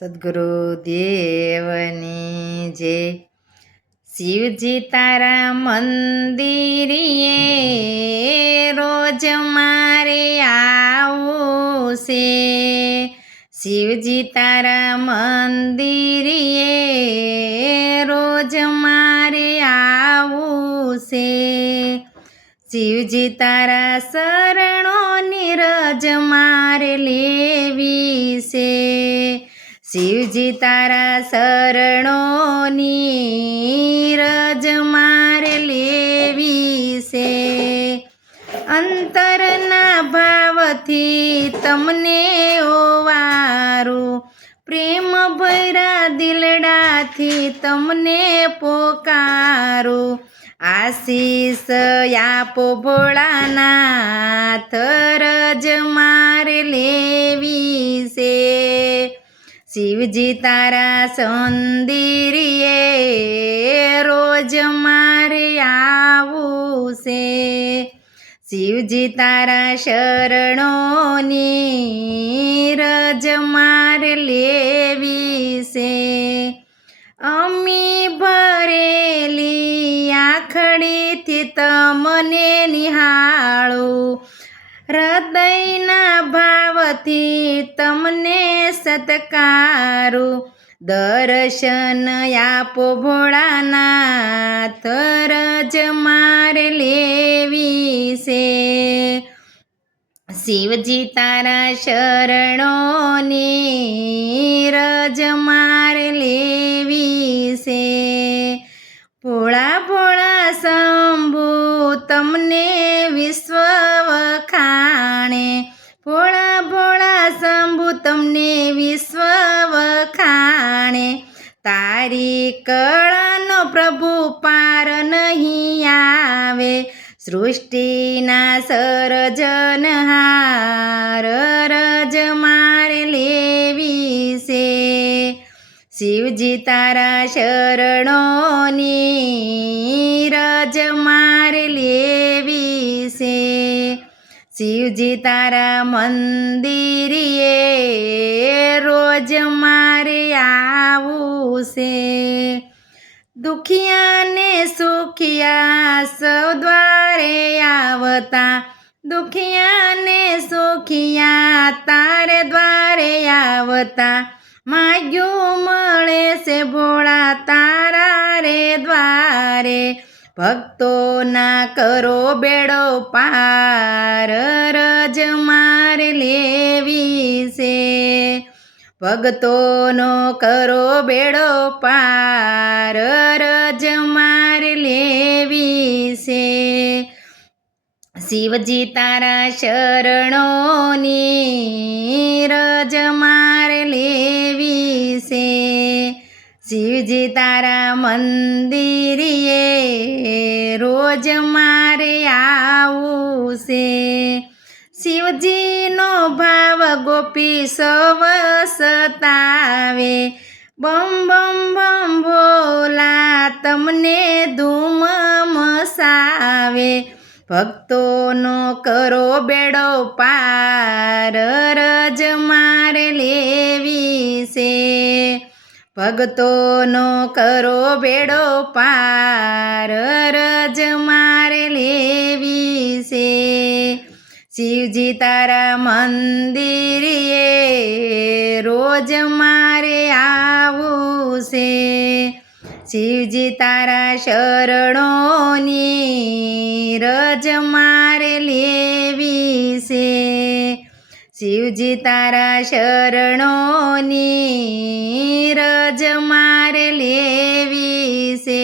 સદગુરુ દેવની જય શિવજી તારા મંદિરિયે રોજ મારે આવશે. શિવજી તારા મંદિરીએ રોજ મારે આવશે. શિવજી તારા શરણોની રજ મારે લેવી છે. શિવજી તારા શરણોની રજ મારે લેવી છે અંતરના ભાવથી તમને ઓવારું. પ્રેમ ભૈરા દિલડાથી તમને પોકારું. આશીષ આપો ભોળાનાથ રજ શિવજી તારા સંદિરિયે રોજ મારે આવું છે શિવજી તારા શરણોની રજ મારે લેવી છે અમી ભરેલી આખડીથી તમને નિહાળું. હૃદયના ભાવથી તમને સત્કારું. દર્શન આપો ભોળાનાથ, રજ મારે લેવી છે. શિવજી તારા શરણોની રજ મારે લેવી છે. તમને વિશ્વ વખાણે. ભોળા ભોળા શંભુ, તમને વિશ્વ વખાણે. તારી કળાનો પ્રભુ પાર નહીં આવે. સૃષ્ટિના સરજનહાર શિવજી તારા શરણોની રજ મારે લેવી છે શિવજી તારા મંદિરે રોજ મારે આવું છે દુખિયાને સુખિયા સૌ દ્વારે આવતા, દુખિયાને સુખિયા તારે દ્વારે આવતા. માગ્યું મળે છે ભોળા તારા રે દ્વારે. ભક્તોના કરો બેડો પાર, રજ માર લેવી છે. ભક્તોનો કરો બેડો પાર, રજ માર લેવી છે. શિવજી તારા શરણોની રજ મારે લેવી છે શિવજી તારા મંદિરીએ રોજ મારે આવું છે શિવજીનો ભાવ ગોપી સવ સતાવે. બમ બમ બમ ભોલા, તમને ધૂમ મસાવે. ભક્તોનો કરો બેડો પાર, રજ મારે લેવી છે ભક્તોનો કરો બેડો પાર, રજ મારે લેવી છે શિવજી તારા મંદિરે રોજ મારે આવું છે શિવજી તારા શરણોની રજ માર લેવી છે શિવજી તારા શરણોની રજ માર લેવી છે